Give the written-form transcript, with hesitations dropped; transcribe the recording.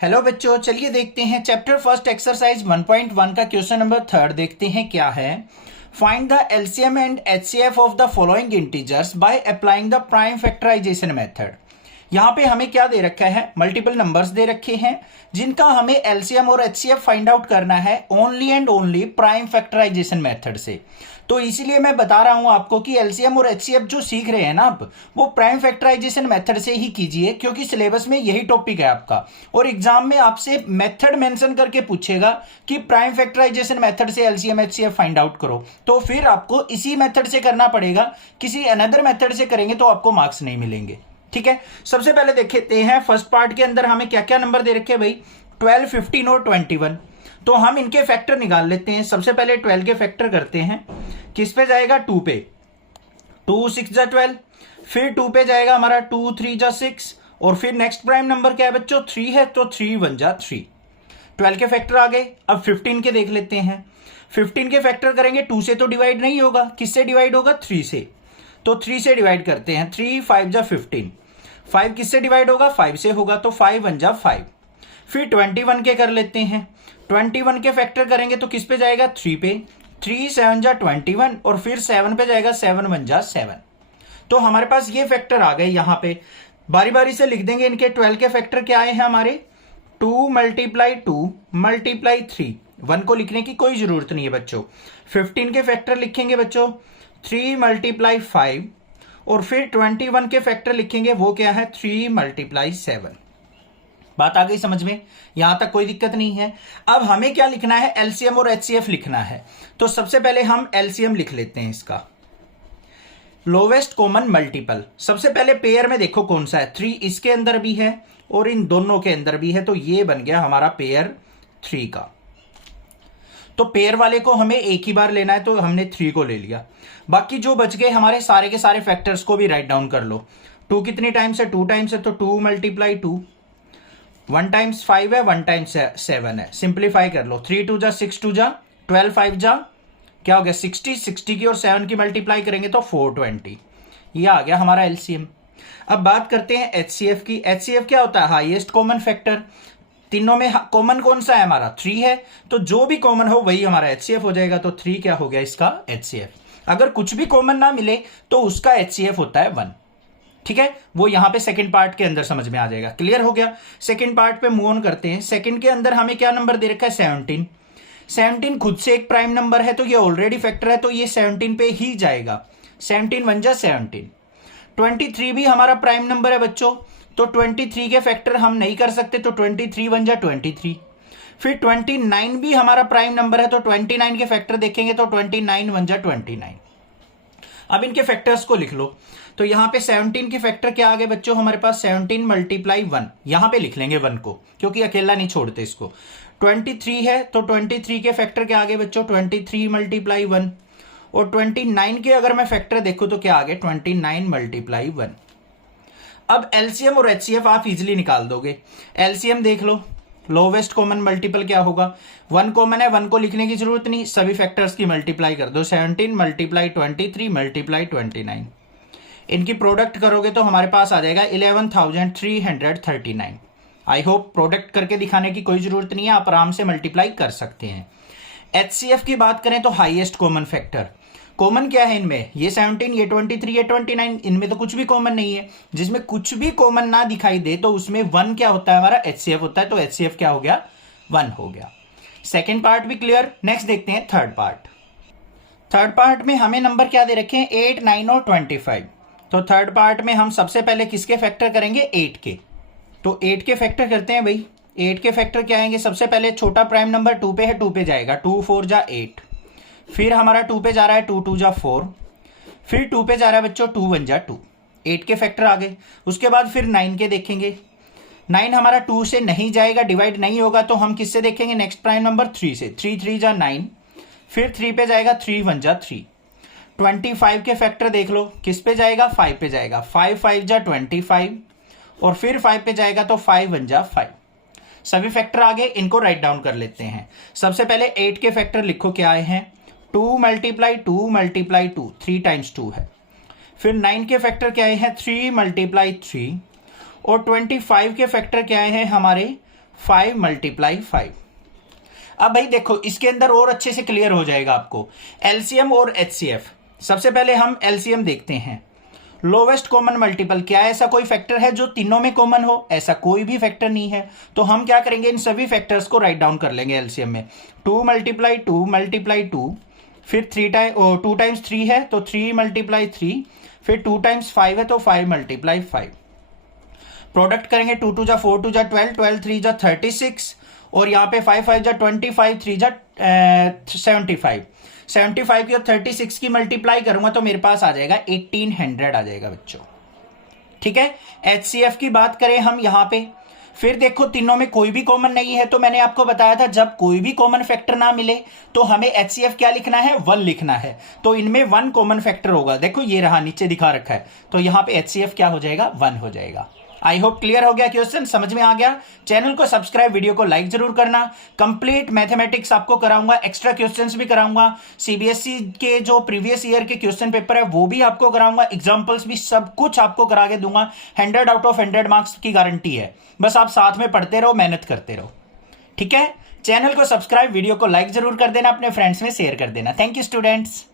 Hello बच्चों, चलिए देखते हैं चैप्टर फर्स्ट एक्सरसाइज 1.1 का क्वेश्चन नंबर 3 देखते हैं क्या है। Find the LCM and HCF of the following integers by applying the prime factorisation method. यहाँ पे हमें क्या दे रखा है, मल्टीपल नंबर्स दे रखे हैं जिनका हमें एलसीएम और एचसीएफ फाइंड आउट करना है only and only prime factorisation method से। तो इसीलिए मैं बता रहा हूं आपको कि एलसीएम और एचसीएफ जो सीख रहे हैं ना आप, वो प्राइम फैक्टराइजेशन मेथड से ही कीजिए, क्योंकि सिलेबस में यही टॉपिक है आपका और एग्जाम में आपसे मेथड मेंशन करके पूछेगा कि प्राइम फैक्टराइजेशन मेथड से एलसीएम एचसीएफ फाइंड आउट करो, तो फिर आपको इसी मेथड से करना पड़ेगा। किसी अनदर मेथड से करेंगे तो आपको मार्क्स नहीं मिलेंगे। ठीक है, सबसे पहले देखते हैं फर्स्ट पार्ट के अंदर हमें क्या क्या नंबर दे रखे हैं भाई, 12, 15 और 21। तो हम इनके फैक्टर निकाल लेते हैं। सबसे पहले 12 के फैक्टर करते हैं। किस पे जाएगा, 2 पे, 2 6 जा 12, फिर 2 पे जाएगा हमारा 2 3 जा 6, और फिर नेक्स्ट प्राइम नंबर क्या है बच्चों, 3 है, तो 3 1 जा 3। 12 के फैक्टर आ गए। अब 15 के देख लेते हैं। 15 के फैक्टर करेंगे, 2 से तो डिवाइड नहीं होगा, किससे डिवाइड होगा, 3 से, तो 3 से डिवाइड करते हैं। 3 5 जा 15, 5 किससे डिवाइड होगा, 5 से होगा, तो 5 1 जा 5। फिर 21 के कर लेते हैं। 21 के फैक्टर करेंगे तो किस पे जाएगा, 3 पे, 3 7 जा 21, और फिर 7 पे जाएगा, 7 1 जा 7। तो हमारे पास ये फैक्टर आ गए। यहां पे बारी बारी से लिख देंगे। इनके 12 के फैक्टर क्या आए हैं हमारे, 2 मल्टीप्लाई 2 मल्टीप्लाई 3। 1 को लिखने की कोई जरूरत नहीं है बच्चों। 15 के फैक्टर लिखेंगे बच्चों, 3 मल्टीप्लाई 5, और फिर 21 के फैक्टर लिखेंगे, वो क्या है, 3 मल्टीप्लाई 7। बात आ गई समझ में, यहां तक कोई दिक्कत नहीं है। अब हमें क्या लिखना है, एलसीएम और एचसीएफ लिखना है। तो सबसे पहले हम एलसीएम लिख लेते हैं इसका, लोवेस्ट कॉमन मल्टीपल। सबसे पहले पेयर में देखो कौन सा है, 3 इसके अंदर भी है और इन दोनों के अंदर भी है, तो ये बन गया हमारा पेयर 3 का। तो पेयर वाले को हमें एक ही बार लेना है, तो हमने 3 को ले लिया। बाकी जो बच गए हमारे सारे के सारे फैक्टर्स को भी राइट डाउन कर लो। 2 कितनी टाइम्स है, 2 टाइम्स है, तो 2 मल्टीप्लाई 2, 1 टाइम्स 5 है, 1 टाइम्स 7 है। सिंप्लीफाई कर लो, 3 2 जा 6 2 जा 12, 5 जा क्या हो गया, 60। 60 की और 7 की मल्टीप्लाई करेंगे तो 420। ये आ गया हमारा एलसीएम। अब बात करते हैं एचसीएफ की। एचसीएफ क्या होता है, हाईएस्ट कॉमन फैक्टर। तीनों में कॉमन कौन सा है हमारा, 3 है, तो जो भी कॉमन हो वही हमारा एचसीएफ हो जाएगा। तो 3 क्या हो गया इसका एचसीएफ। अगर कुछ भी कॉमन ना मिले तो उसका एचसीएफ होता है 1। ठीक है, वो यहां पे सेकंड पार्ट के अंदर समझ में आ जाएगा। क्लियर हो गया। सेकंड पार्ट पे मूव ऑन करते हैं। सेकंड के अंदर हमें क्या नंबर दे रखा है, 17। 17 खुद से एक प्राइम नंबर है, तो ये ऑलरेडी फैक्टर है, तो ये 17 पे ही जाएगा। 17 1 जा 17। 23 भी हमारा प्राइम नंबर है बच्चों, तो 23 के फैक्टर हम नहीं कर सकते, तो 23 1 जा 23। फिर 29 भी हमारा प्राइम नंबर है, तो 29 के फैक्टर देखेंगे तो 29 1 जा 29। अब इनके फैक्टर्स को लिख लो। तो यहां पे 17 के फैक्टर क्या आ गए बच्चों हमारे पास, 17 मल्टीप्लाई 1। यहां पे लिख लेंगे 1 को, क्योंकि अकेला नहीं छोड़ते इसको। 23 है, तो 23 के फैक्टर क्या आ गए बच्चों, 23 मल्टीप्लाई 1, और 29 के अगर मैं फैक्टर देखूं तो क्या आ गए, 29 मल्टीप्लाई 1। अब एलसीएम और एचसीएफ आप इजिली निकाल दोगे। एलसीएम देख लो, लोवेस्ट कॉमन मल्टीपल क्या होगा, 1 कॉमन है, 1 को लिखने की जरूरत नहीं, सभी फैक्टर्स की मल्टीप्लाई कर दो। 17 मल्टीप्लाई 23 मल्टीप्लाई 29, इनकी प्रोडक्ट करोगे तो हमारे पास आ जाएगा 11,339। आई होप प्रोडक्ट करके दिखाने की कोई जरूरत नहीं है, आप आराम से मल्टीप्लाई कर सकते हैं। एचसीएफ की बात करें तो हाईएस्ट कॉमन फैक्टर, कॉमन क्या है इनमें, ये 17, ये 23, ये 29, इनमें तो कुछ भी कॉमन नहीं है। जिसमें कुछ भी कॉमन ना दिखाई दे तो उसमें 1 क्या होता है हमारा, एचसीएफ होता है, तो एचसीएफ क्या हो गया, 1 हो गया। सेकेंड पार्ट भी क्लियर। नेक्स्ट देखते हैं थर्ड पार्ट। थर्ड पार्ट में हमें नंबर क्या दे रखे हैं, 8 9 और 25। तो थर्ड पार्ट में हम सबसे पहले किसके फैक्टर करेंगे, 8 के। तो 8 के फैक्टर करते हैं भाई। 8 के फैक्टर क्या आएंगे, सबसे पहले छोटा प्राइम नंबर 2 पे है, 2 पे जाएगा, 2 4 जा 8। फिर हमारा 2 पे जा रहा है, 2 2 जा 4। फिर 2 पे जा रहा है बच्चों, 2 1 जा 2। 8 के फैक्टर आ गए। उसके बाद फिर 9 के देखेंगे। 9 हमारा 2 से नहीं जाएगा, डिवाइड नहीं होगा, तो हम किससे देखेंगे, नेक्स्ट प्राइम नंबर 3 से। 3 3 जा 9। फिर 3 पे जाएगा, 3 1 जा 3। 25 के फैक्टर देख लो, किस पे जाएगा, 5 पे जाएगा, 5 5 जा 25, और फिर 5 पे जाएगा तो 5 1 जा 5। सभी फैक्टर आ गए, इनको राइट डाउन कर लेते हैं। सबसे पहले 8 के फैक्टर लिखो क्या आए हैं, 2 मल्टीप्लाई 2 मल्टीप्लाई 2, 3 टाइम्स 2 है। फिर 9 के फैक्टर क्या आए हैं, 3 मल्टीप्लाई 3, और 25 के फैक्टर क्या आए हैं हमारे, 5 मल्टीप्लाई 5। अब भाई देखो इसके अंदर और अच्छे से क्लियर हो जाएगा आपको एलसीएम और एचसीएफ। सबसे पहले हम एलसीएम देखते हैं। लोवेस्ट कॉमन मल्टीपल, क्या ऐसा कोई फैक्टर है जो तीनों में कॉमन हो? ऐसा कोई भी फैक्टर नहीं है। तो हम क्या करेंगे, इन सभी फैक्टर्स को राइट डाउन कर लेंगे एलसीएम में। 2 मल्टीप्लाई 2 मल्टीप्लाई 2, फिर 2 टाइम्स 3 है तो 3 मल्टीप्लाई 3, फिर 2 टाइम्स 5 है तो 5 मल्टीप्लाई 5। प्रोडक्ट करेंगे 2 2 जा 4 2 जा 12, 12 3 जा 36, और यहाँ पे 5 5 जा 25, 3 जा 75। 75 की और 36 की मल्टीप्लाई करूंगा तो मेरे पास आ जाएगा 1800 आ जाएगा बच्चों। ठीक है। एचसीएफ की बात करें हम यहां पे, फिर देखो तीनों में कोई भी कॉमन नहीं है, तो मैंने आपको बताया था जब कोई भी कॉमन फैक्टर ना मिले तो हमें एचसीएफ क्या लिखना है, 1 लिखना है। तो इनमें 1 कॉमन फैक्टर होगा। देखो ये रहा, नीचे दिखा रखा है, तो यहां पे एचसीएफ क्या हो जाएगा, 1 हो जाएगा। आई होप क्लियर हो गया, क्वेश्चन समझ में आ गया। चैनल को सब्सक्राइब, वीडियो को लाइक जरूर करना। कंप्लीट मैथमेटिक्स आपको कराऊंगा, एक्स्ट्रा क्वेश्चंस भी कराऊंगा। सीबीएसई के जो प्रीवियस ईयर के क्वेश्चन पेपर है वो भी आपको कराऊंगा, एग्जांपल्स भी सब कुछ आपको करा के दूंगा। 100 आउट ऑफ 100 मार्क्स की गारंटी है। बस आप साथ में पढ़ते रहो, मेहनत करते रहो। ठीक है। चैनल को सब्सक्राइब, वीडियो को लाइक जरूर कर देना, अपने फ्रेंड्स में शेयर कर देना। Thank you students.